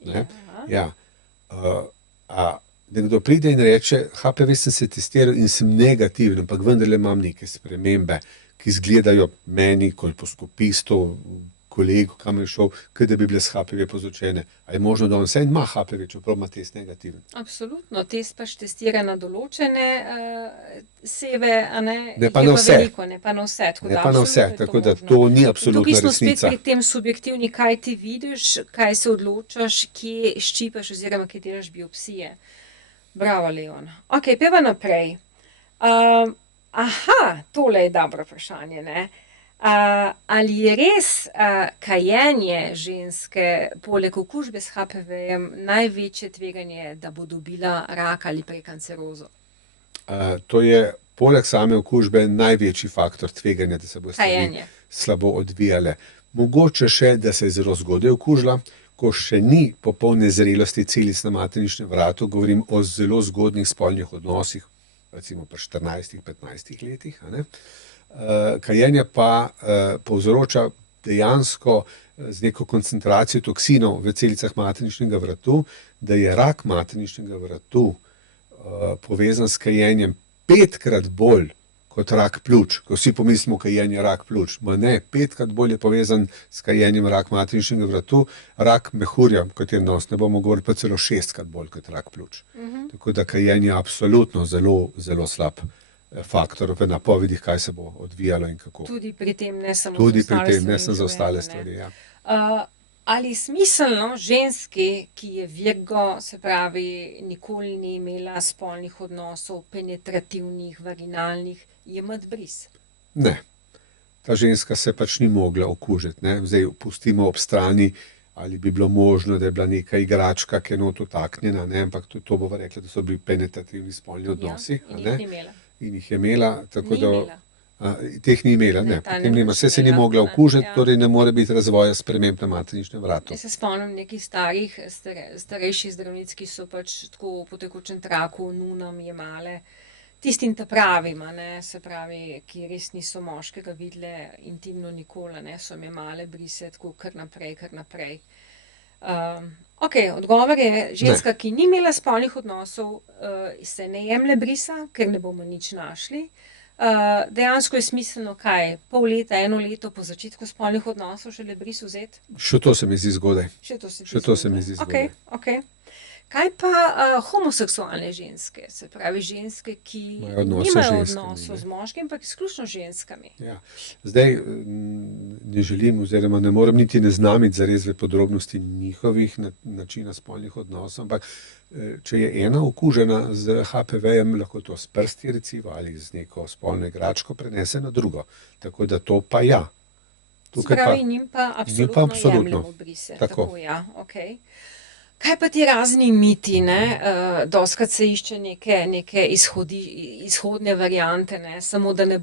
Ne? Ja. Ja. A nekdo pride in reče, HPV sem se testiral in sem negativen, ampak vendarle imam neke spremembe, ki izgledajo meni, kolposkopistu, kolegu, kam je šel, kot da bi bile s HPV povzročene. A je možno, da on vse ima HPV, čeprav ima test negativen? Absolutno, test pač testira na določene sebe, a ne, Ne jih pa je na vse. veliko, ne pa na vse, tako Ne da pa na vse, absolutno je tako da možno. to ni In tukaj absolutna smo spet resnica. pri tem subjektivni, kaj ti vidiš, kaj se odločaš, kje ščipaš oziroma kje delaš biopsije. Bravo, Leon. Ok, peva naprej. Tole je dobro vprašanje, ne? Ali je res kajenje ženske poleg okužbe s HPV-jem največje tveganje, da bo dobila rak ali prekancerozo? To je poleg same okužbe največji faktor tveganja, da se bo stvari Kajenje. slabo odvijale. Mogoče še, da se je zelo zgodaj okužila, ko še ni popolne zrelosti celic na materničnem vratu, govorim o zelo zgodnjih spolnih odnosih, recimo pri 14-15 letih. A ne? Kajenje pa povzroča dejansko z neko koncentracijo toksinov v celicah materničnega vratu, da je rak materničnega vratu povezan s kajenjem 5-krat bolj kot rak pljuč, ko vsi pomislimo, kajenje rak pljuč. Ma ne, 5-krat bolj je povezan s kajenjem rak materničnega vratu, rak mehurja, kot je nos, ne bomo govorili, pa celo 6-krat bolj kot rak pljuč. Tako da kajenje je absolutno zelo, zelo slab faktor v napovedih, kaj se bo odvijalo in kako. Tudi pri tem, ne samo Tudi za pri ostale tem, ne stvari samo za v ostale življenju, ne. stvari. Ja. Ali je smiselno ženski, ki je Virgo, se pravi, nikoli ni imela spolnih odnosov, penetrativnih, vaginalnih, jemati bris? Ne. Ta ženska se pač ni mogla okužiti. Ne? Zdaj pustimo ob strani, ali bi bilo možno, da je bila neka igračka, ki je not vtaknjena, ne? Ampak to bova rekla, da so bili penetrativni spolni odnosi. Ja, in a jih ne? ni imela. In jih je imela, tako Ni da imela. teh ni imela, Ne, ne. ta ne Potem nima, boš saj se ni imela, mogla ne, okužiti, ja. torej ne more biti razvoja sprememb na materničnem vratu. Jaz se spomnim nekih starih, starejših zdravnic, ki so pač tako po tekočem traku nunam jemale. Tistim ta pravim, a ne, se pravi, ki res niso moškega videle intimno nikoli, a ne, so jim jemale brise tako kar naprej. Ok, odgovor je, ženska, ki ni imela spolnih odnosov, se ne jemlje brisa, ker ne bomo nič našli. Dejansko je smiselno kaj, pol leta, 1 leto po začetku spolnih odnosov šele bris vzeti? Še to se mi zdi zgodaj. Še to se ti Še to se mi zdi zdi zgodaj? zgodaj. Ok. Kaj pa homoseksualne ženske, se pravi ženske, ki Imajo odnose z nimajo ženskami, odnosov ne. z moškim, ampak izključno z ženskami? Ja. Zdaj ne želim oziroma ne morem niti ne znam iti zares v podrobnosti njihovih načina spolnih odnosov, ampak če je ena okužena z HPV-jem, lahko to s prsti recimo ali z neko spolno igračko prenese na drugo. Tako da to pa ja. Se Tukaj pravi, njim pa absolutno absolutno. jemljemo brise. Tako. Ja, ok. Kaj pa ti razni miti, ne? Dostikrat se išče neke izhodne variante, ne? Samo da ne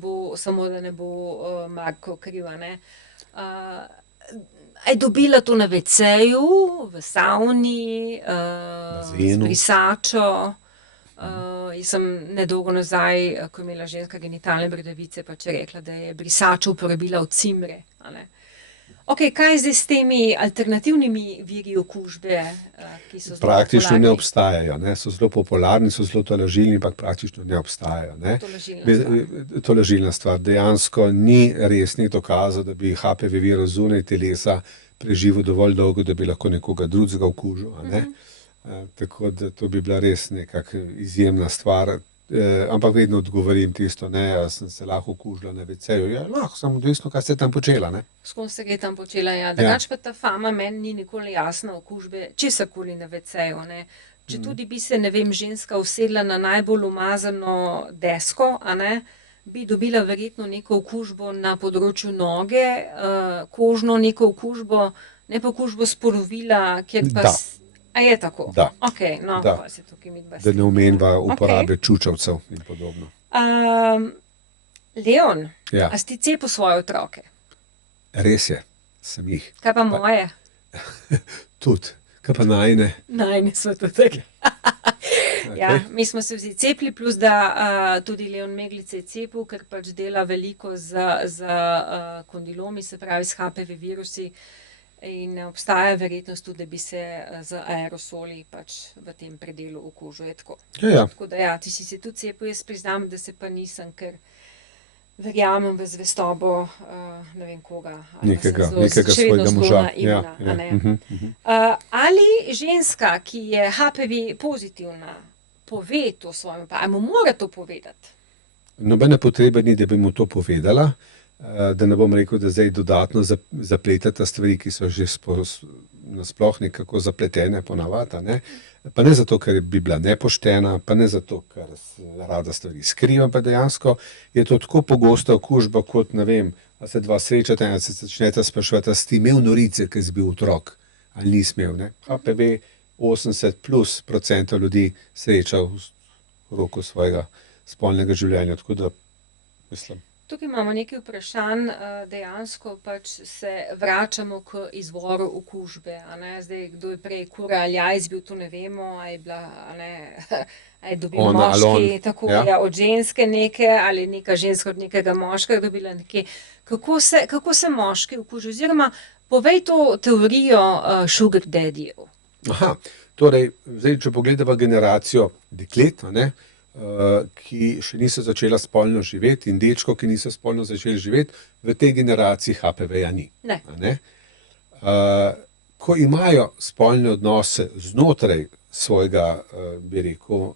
bo Marko kriv, a ne. A je dobila to na WC-ju, v savni, z Bazenu. brisačo? Jaz sem nedolgo nazaj, ko je imela ženska genitalne bradavice, pač je rekla, da je brisačo uporabila od cimre, a ne. Ok, kaj je zdaj s temi alternativnimi viri okužbe, ki so zelo Praktično ne popularni? obstajajo, ne. So zelo popularni, so zelo tolažilni, ampak praktično ne obstajajo, ne. Tolažilna stvar. Tolažilna stvar. Dejansko ni resnih dokazov, da bi HPV virus zunaj telesa preživel dovolj dolgo, da bi lahko nekoga drugega okužil, a ne. Tako da to bi bila res nekako izjemna stvar. Ampak vedno odgovorim tisto, ne, a sem se lahko okužila na WC-ju. Ja, lahko, samo odvisno, kaj ste tam počela, ne. S kom se je tam počela, ja. Drugače pa ta fama meni ni nikoli jasna okužbe česarkoli na WC-ju, ne. Četudi bi se, ne vem, ženska usedla na najbolj umazano desko, a ne, bi dobila verjetno neko okužbo na področju noge, kožno neko okužbo, ne pa okužbo spolovila, kjer pa Da. A je tako? Da. Ok, no, Da. pol se tukaj midva Da ne strinjava. omeniva Ok. uporabe čučavcev in podobno. Leon, Ja. a si ti cepil svoje otroke? Res je, sem jih. Kaj pa moje? Tudi. Kaj pa najne? Najne so to tako. Ja, Okay. mi smo se vsi cepili, plus da tudi Leon Meglic je cepil, ker pač dela veliko z kondilomi, se pravi s HPV virusi. In obstaja verjetnost tudi, da bi se z aerosoli pač v tem predelu okužil. Je tako. Ja. Tako da ja, ti si se tudi cepil, jaz priznam, da se pa nisem, ker verjamem v zvestobo ne vem koga. Ali pa sem Nekega še vedno svojega zelo moža. naivna, a ne. Mhm. Ali ženska, ki je HPV pozitivna, pove to svojemu partnerju, ali mu mora to povedati? Nobene potrebe ni, da bi mu to povedala, da ne bom rekel, da zdaj dodatno zapletata stvari, ki so že nasploh nekako zapletene ponavadi, a ne. Pa ne zato, ker bi bila nepoštena, pa ne zato, ker rada stvari skriva, pa dejansko je to tako pogosta okužba, kot ne vem, a se dva srečata in se začneta spraševati, si ti imel norice, ker si bil otrok, ali nisi imel, ne. HPV 80+ % ljudi sreča v roku svojega spolnega življenja, tako da mislim. Tukaj imamo nekaj vprašanj, dejansko pač se vračamo k izvoru okužbe, a ne, zdaj, kdo je prej kura ali jajc bil, to ne vemo, a je bila, a ne, a je dobil Ona ali moški, on. tako, Ja. ja, od ženske neke, ali neka ženska od nekega moškega dobila nekaj. Kako se moški okužijo, oziroma povej to teorijo sugar daddyjev. Aha, torej, zdaj, če pogledava generacijo deklet, a ne, ki še niso začela spolno živeti in dečkov, ki niso spolno začeli živeti, v tej generaciji HPV-ja ni. Ne. A ne? Ko imajo spolne odnose znotraj svojega, bi rekel,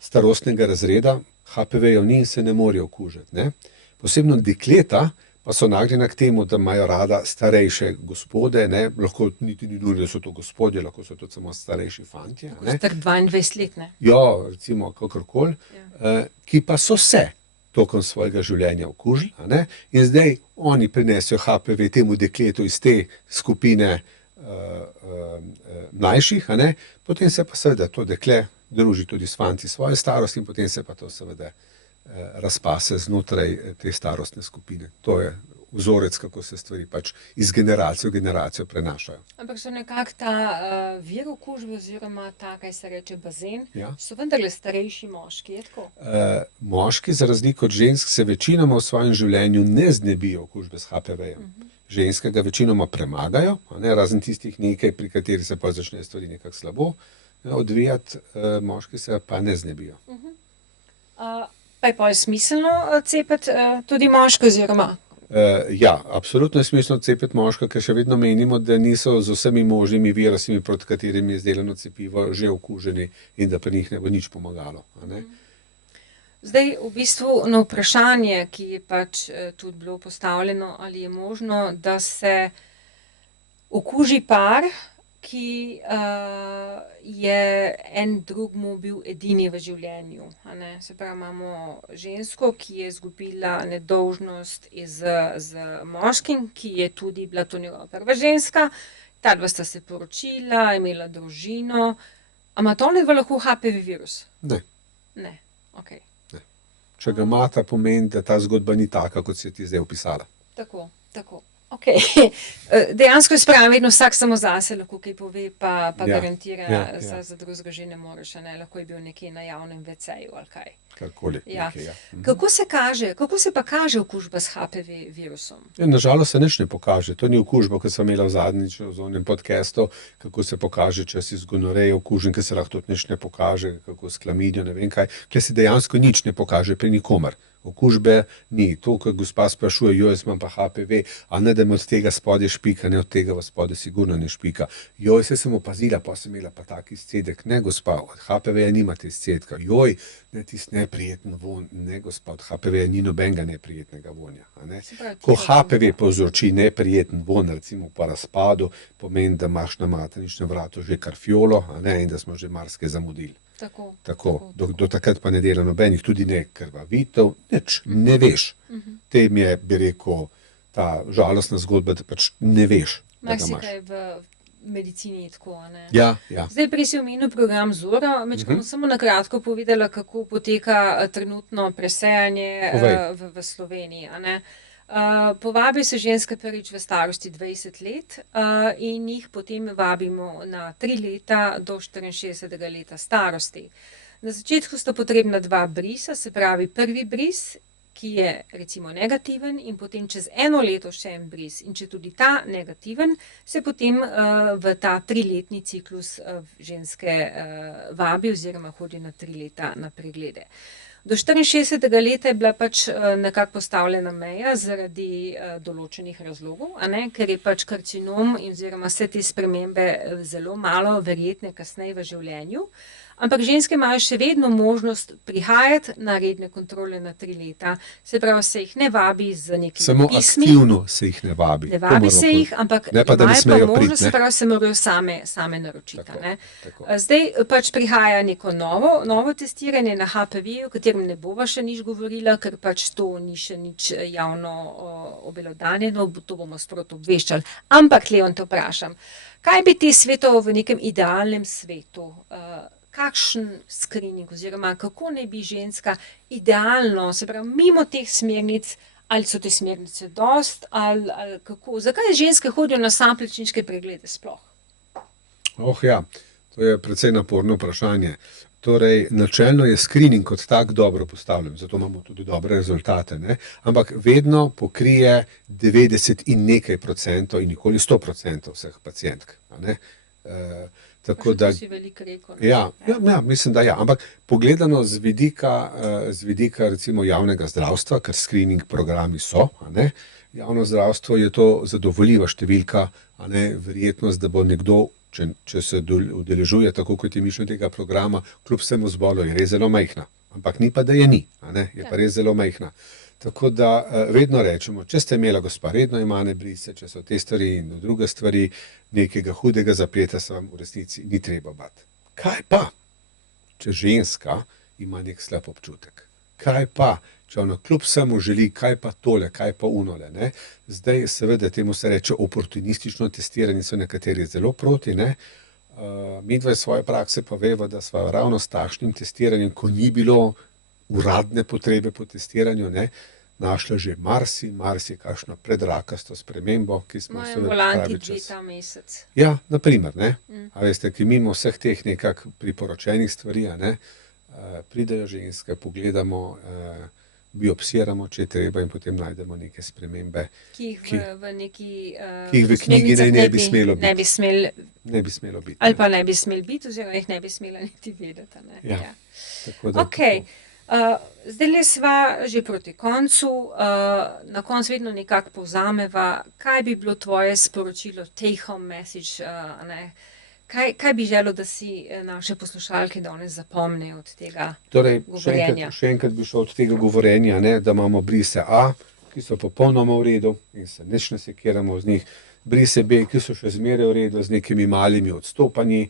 starostnega razreda, HPV-jev ni in se ne morejo okužiti, ne. Posebno dekleta pa so nagnjena k temu, da imajo rada starejše gospode, ne, lahko niti ni nujno, da so to gospodje, lahko so to samo starejši fantje, ne. Tak 22 let, ne? Ja, recimo kakorkoli, ki pa so se tokom svojega življenja okužili, a ne, in zdaj oni prinesejo HPV temu dekletu iz te skupine mlajših, a ne, potem se pa seveda to dekle druži tudi s fanti svoje starosti in potem se pa to seveda razpase znotraj te starostne skupine. To je vzorec, kako se stvari pač iz generacije v generacijo prenašajo. Ampak so nekako ta vir okužbe oziroma ta, kaj se reče, bazen, Ja. so vendarle starejši moški, je tako? Moški, za razliko od žensk, se večinoma v svojem življenju ne znebijo okužbe s HPV-jem. Ženske ga večinoma premagajo, a ne, razen tistih nekaj, pri katerih se pa začne stvari nekako slabo odvijati, moški se pa ne znebijo. Pa je pol smiselno cepiti tudi moške oziroma? Ja, absolutno je smiselno cepiti moška, ker še vedno menimo, da niso z vsemi možnimi virusi, proti katerim je izdelano cepivo, že okuženi in da pri njih ne bo nič pomagalo. A ne? Zdaj, v bistvu na vprašanje, ki je pač tudi bilo postavljeno, ali je možno, da se okuži par, ki je en drugmu bil edini v življenju, a ne. Se pravi, imamo žensko, ki je izgubila nedolžnost z moškim, ki je tudi bila to njegova prva ženska, ta dva sta se poročila, imela družino. A ima to onadva lahko HPV virus? Ne. Ne, okej. Če ga imata, pomeni, da ta zgodba ni taka, kot si jo ti zdaj opisala. Tako. Okay. Dejansko je sprava vedno vsak samo zase lahko kaj pove, pa garantira, za drugega že ne moreš, a ne, lahko je bil nekje na javnem WC-ju ali kaj. Karkoli. Ja. Nekaj, ja. Kako se pa kaže okužba s HPV virusom? Ja, nažalost se nič ne pokaže. To ni okužba, kot sem imela zadnjič v onem podcastu, kako se pokaže, če si z gonorejo okužen, ker se lahko tudi nič ne pokaže, kako s klamidijo, ne vem kaj. Ker se dejansko nič ne pokaže pri nikomer. Okužbe ni. To, ko gospa sprašuje, jaz imam pa HPV, a ne da me od tega spodaj špika, ne od tega v spodaj sigurno ne špika. Joj, se sem opazila, pa sem imela pa tak izcedek. Ne, gospa, od HPV-ja nimate izcedka. Joj, ne tisti neprijeten von. Ne, gospa, od HPV-ja ni nobenega neprijetnega vonja. A ne? Ko HPV povzroči neprijeten von, recimo po razpadu, pomeni, da imaš na materničnem vratu že karfiolo, a ne, in da smo že marsikaj zamudili. Tako. Do takrat pa ne dela nobenih, tudi ne krvavitev, nič, ne veš. Tem je, bi rekel, ta žalostna zgodba, da pač ne veš, da ga imaš. Marsikaj v medicini je tako, a ne? Ja. Zdaj prej si omenil program Zora, bom samo na kratko povedala, kako poteka trenutno presejanje v Sloveniji, a ne. Povabi se ženske prvič v starosti 20 let in jih potem vabimo na 3 leta do 64 leta starosti. Na začetku sta potrebna 2 brisa, se pravi prvi bris, ki je recimo negativen in potem čez 1 leto še en bris. In če tudi ta negativen, se potem v ta 3-letni ciklus ženske vabi oziroma hodi na 3 leta na preglede. Do 64. leta je bila pač nekako postavljena meja zaradi določenih razlogov, ker je pač karcinom oziroma vse te spremembe zelo malo verjetne kasneje v življenju. Ampak ženske imajo še vedno možnost prihajati na redne kontrole na 3 leta. Se pravi, se jih ne vabi z nekimi Samo pismi. aktivno se jih ne vabi. Ne vabi se jih, ampak Ne pa, da ne imajo smejo pa priti, možnost, ne. se pravi, se morajo same naročiti. Tako, tako. Zdaj pač prihaja neko novo testiranje na HPV, o katerem ne bova še nič govorila, ker pač to ni še nič javno obelodanjeno, to bomo sproti obveščali. Ampak, Leon, te vprašam, kaj bi ti svetoval v nekem idealnem svetu? Kakšen screening oziroma kako naj bi ženska idealno, se pravi, mimo teh smernic, ali so te smernice dost, ali kako, zakaj ženske hodijo na samoplačniške preglede sploh? Ja, to je precej naporno vprašanje. Torej, načelno je screening kot tak dobro postavljen, zato imamo tudi dobre rezultate, ne? Ampak vedno pokrije 90 in nekaj procentov in nikoli 100% vseh pacientk, a ne. Tako da, To si veliko rekel. ja, mislim, da ja. Ampak pogledano z vidika recimo javnega zdravstva, ker screening programi so, a ne, javno zdravstvo je to zadovoljiva številka, a ne, verjetnost, da bo nekdo, če se udeležuje tako, kot je mišljen tega programa, kljub vsemu zbolu, je res zelo majhna. Ampak ni pa, da je ni, a ne, je pa res zelo majhna. Tako da vedno rečemo, če ste imela gospa redno imane brise, če so te stvari in druge stvari, nekega hudega zapleta se vam v resnici ni treba bati. Kaj pa, če ženska ima nek slab občutek? Kaj pa, če ona kljub vsemu želi, kaj pa tole, kaj pa unole, ne? Zdaj seveda temu se reče oportunistično testiranje, so nekateri zelo proti, ne? Midva iz svoje prakse pa veva, da sva ravno s takšnim testiranjem, ko ni bilo uradne potrebe po testiranju, ne, našla že marsi kakšno predrakasto spremembo, ki smo Moje seveda volanti pravi 2 čas. ta mesec. Ja, na primer, ne. A veste, ki mimo vseh teh nekak priporočenih stvari, a ne, pridejo ženske, pogledamo, biopsiramo, če je treba, in potem najdemo neke spremembe, Ki jih v neki ki jih v knjigi smernicah ne bi smelo biti. ne bi smeli, ne bi smelo biti. ali pa ne bi smeli biti, oziroma jih ne bi smela niti vedeti. A ne? Ja. Tako da, Okej. Zdajle sva že proti koncu, na koncu vedno nekako povzameva, kaj bi bilo tvoje sporočilo, take home message, ne? Kaj bi želel, da si naše poslušalke danes zapomnijo od tega torej, govorjenja? še enkrat bi šel od tega govorjenja, ne, da imamo brise A, ki so popolnoma v redu in se nič ne sekiramo z njih, brise B, ki so še zmeraj v redu z nekimi malimi odstopanji,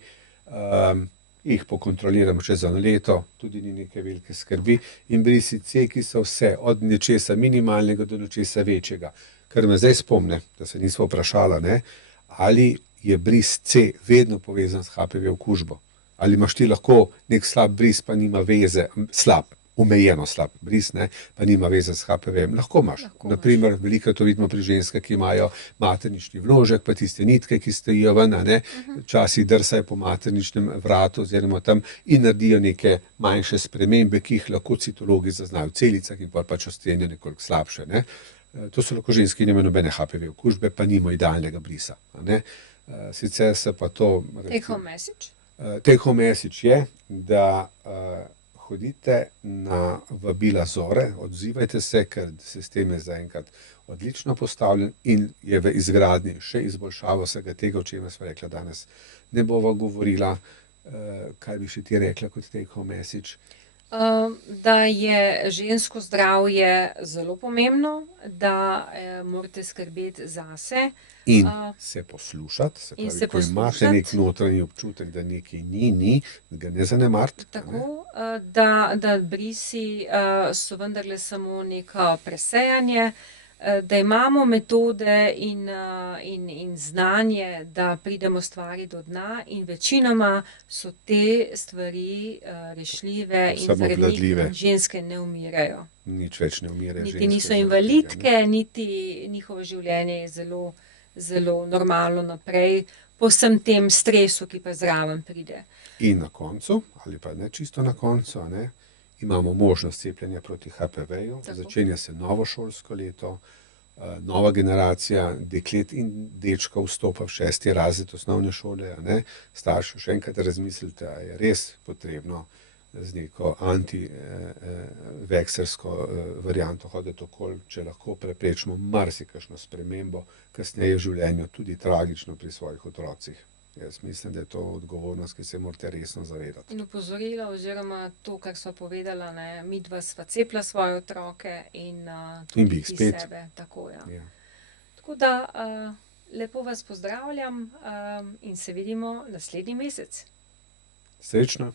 jih pokontroliramo čez 1 leto, tudi ni neke velike skrbi, in brisi C, ki so vse, od nečesa minimalnega do nečesa večjega. Kar me zdaj spomne, da se nismo vprašala, ne, ali je bris C vedno povezan s HPV okužbo. Ali imaš ti lahko nek slab bris, pa nima veze, omejeno slab bris, ne, pa nima veze s HPV-jem. Lahko imaš. Lahko Naprimer, veliko to vidimo pri ženskah, ki imajo maternični vložek, pa tiste nitke, ki stojijo ven, a ne, včasih drsajo po materničnem vratu oziroma tam in naredijo neke manjše spremembe, ki jih lahko citologi zaznajo v celicah in pač ocenijo nekoliko slabše, ne. To so lahko ženske, ki nimajo nobene HPV okužbe, pa nimajo idealnega brisa, a ne. Sicer se pa to... Take home message? Take home message je, da hodite na vabila Zore, odzivajte se, ker sistem je zaenkrat odlično postavljen in je v izgradnji še izboljšava vsega tega, o čemer sva rekla danes. Ne bova govorila, kaj bi še ti rekla kot take home message. Da je žensko zdravje zelo pomembno, da morate skrbeti zase. In se poslušati, se in pravi, se ko imaš poslušati. nek notranji občutek, da nekaj ni, da ga ne zanemariti. Tako, da brisi so vendarle samo neko presejanje, da imamo metode in znanje, da pridemo stvari do dna, in večinoma so te stvari rešljive in zaradi njih Samoobvladljive. ženske ne umirajo. Nič več ne umire Niti ženske niso zaradi invalidke, niti njihovo življenje je zelo, zelo normalno naprej, po vsem tem stresu, ki pa zraven pride. In na koncu, ali pa ne čisto na koncu, a ne, imamo možnost cepljenja proti HPV-ju, Tako. začenja se novo šolsko leto, nova generacija deklet in dečkov vstopa v 6. razred osnovne šole, a ne. Starši, še enkrat razmislite, a je res potrebno z neko antiveksersko varianto hoditi okoli, če lahko preprečimo marsikakšno spremembo kasneje v življenju, tudi tragično pri svojih otrocih. Jaz mislim, da je to odgovornost, ki se morate resno zavedati. In opozorila oziroma to, kar sva povedala, ne, midva sva cepila svoje otroke in In bi tudi jih ti spet. sebe. Tako, ja. Ja. Tako da lepo vas pozdravljam in se vidimo naslednji mesec. Srečno!